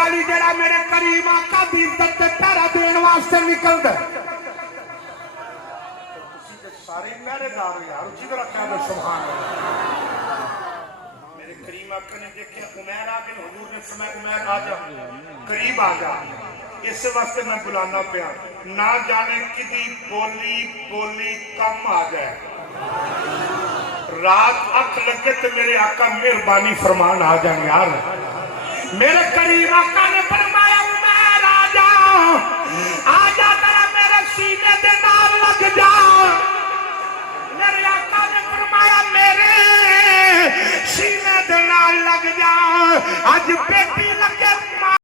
والی جڑا میرے کریم آقا دی عزت تے پہرا دین واسطے نکلدا تسی تے سارے میرے دار یار اسی طرح کہہ دو سبحان اللہ میرے کریم آقا نے دیکھا عمیر آ کے حضور نے فرمایا عمیر آ جا قریب آ جا اس واسطے میں بلانا پیا نہ جانے کدی بولی کم آ جائے رات اک لگے تو میرے آقا مہربانی فرمان آ جائیں یار میرے کریم آقا نے فرمایا عمیر آ جا ترا میرے سینے دے نال لگ جا میرے آقا نے فرمایا میرے سینے دے نال لگ جا اج پیٹ